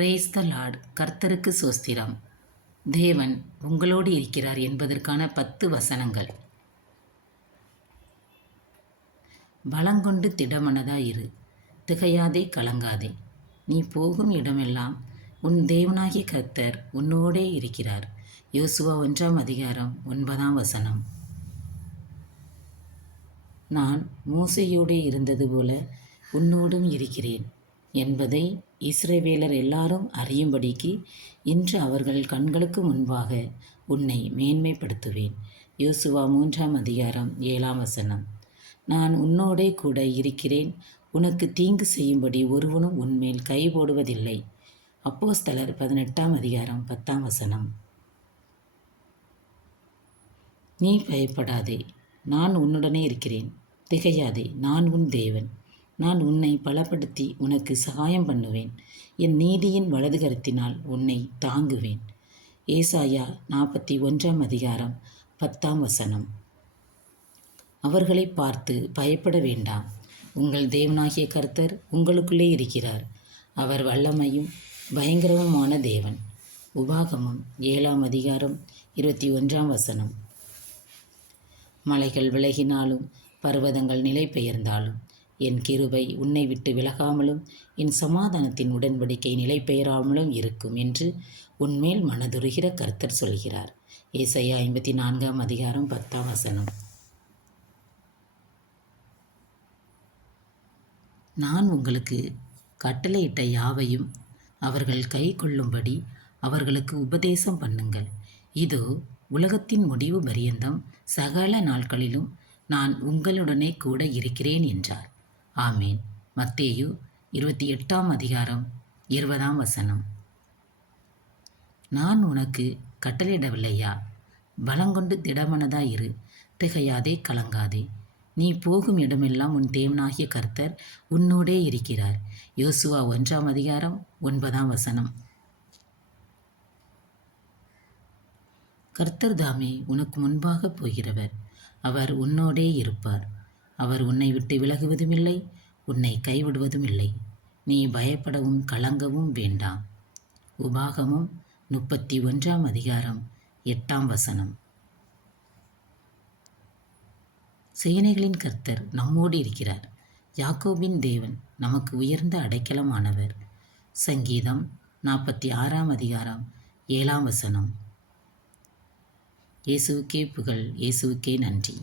Brace த Lord கர்த்தருக்கு சோஸ்திரம். தேவன் உங்களோடு இருக்கிறார் என்பதற்கான பத்து வசனங்கள். பலங்கொண்டு திடமனதாயிரு திகையாதே கலங்காதே. நீ போகும் இடமெல்லாம் உன் தேவனாகிய கர்த்தர் உன்னோடே இருக்கிறார். யோசுவா ஒன்றாம் அதிகாரம் ஒன்பதாம் வசனம். நான் மூசையோடே இருந்தது போல உன்னோடும் இருக்கிறேன். என்பதை இஸ்ரவேலர் எல்லாரும் அறியும்படிக்கு இன்று அவர்கள் கண்களுக்கு முன்பாக உன்னை மேன்மைப்படுத்துவேன். யோசுவா மூன்றாம் அதிகாரம் ஏழாம் வசனம். நான் உன்னோடே கூட இருக்கிறேன். உனக்கு தீங்கு செய்யும்படி ஒருவனும் உன்மேல் கை போடுவதில்லை. அப்போஸ்தலர் பதினெட்டாம் அதிகாரம் பத்தாம் வசனம். நீ பயப்படாதே. நான் உன்னுடனே இருக்கிறேன். திகையாதே. நான் உன் தேவன். நான் உன்னை பலப்படுத்தி உனக்கு சகாயம் பண்ணுவேன். என் நீதியின் வலது கருத்தினால் உன்னை தாங்குவேன். ஏசாயா நாற்பத்தி ஒன்றாம் அதிகாரம் பத்தாம் வசனம். அவர்களை பார்த்து பயப்பட வேண்டாம். உங்கள் தேவனாகிய கர்த்தர் உங்களுக்குள்ளே இருக்கிறார். அவர் வல்லமையும் பயங்கரமுமான தேவன். உபாகமம் ஏழாம் அதிகாரம் இருபத்தி ஒன்றாம் வசனம். மலைகள் விலகினாலும் பர்வதங்கள் நிலை பெயர்ந்தாலும் என் கிருபை உன்னை விட்டு விலகாமலும் என் சமாதானத்தின் உடன்படிக்கை நிலை பெயராமலும் இருக்கும் என்று உன்மேல் மனதுருகிற கர்த்தர் சொல்கிறார். ஏசையா ஐம்பத்தி நான்காம் அதிகாரம் பத்தாம் வசனம். நான் உங்களுக்கு கட்டளையிட்ட யாவையும் அவர்கள் கை கொள்ளும்படி அவர்களுக்கு உபதேசம் பண்ணுங்கள். இதோ உலகத்தின் முடிவு பரியந்தம் சகல நாட்களிலும் நான் உங்களுடனே கூட இருக்கிறேன் என்றார். ஆமீன். மத்தேயு இருபத்தி எட்டாம் அதிகாரம் இருபதாம் வசனம். நான் உனக்கு கட்டளையிடவில்லையா? பலங்கொண்டு திடமனதாயிரு திகையாதே கலங்காதே. நீ போகும் இடமெல்லாம் உன் தேவனாகிய கர்த்தர் உன்னோடே இருக்கிறார். யோசுவா ஒன்றாம் அதிகாரம் ஒன்பதாம் வசனம். கர்த்தர் தாமே உனக்கு முன்பாக போகிறவர். அவர் உன்னோடே இருப்பார். அவர் உன்னை விட்டு விலகுவதும் இல்லை உன்னை கைவிடுவதும் இல்லை நீ பயப்படவும் கலங்கவும் வேண்டாம். உபாகமும் முப்பத்தி ஒன்றாம் அதிகாரம் எட்டாம் வசனம். சேனைகளின் கர்த்தர் நம்மோடு இருக்கிறார். யாக்கோபின் தேவன் நமக்கு உயர்ந்த அடைக்கலமானவர். சங்கீதம் நாற்பத்தி ஆறாம் அதிகாரம் ஏழாம் வசனம். இயேசுக்கே புகழ் இயேசுக்கே நன்றி.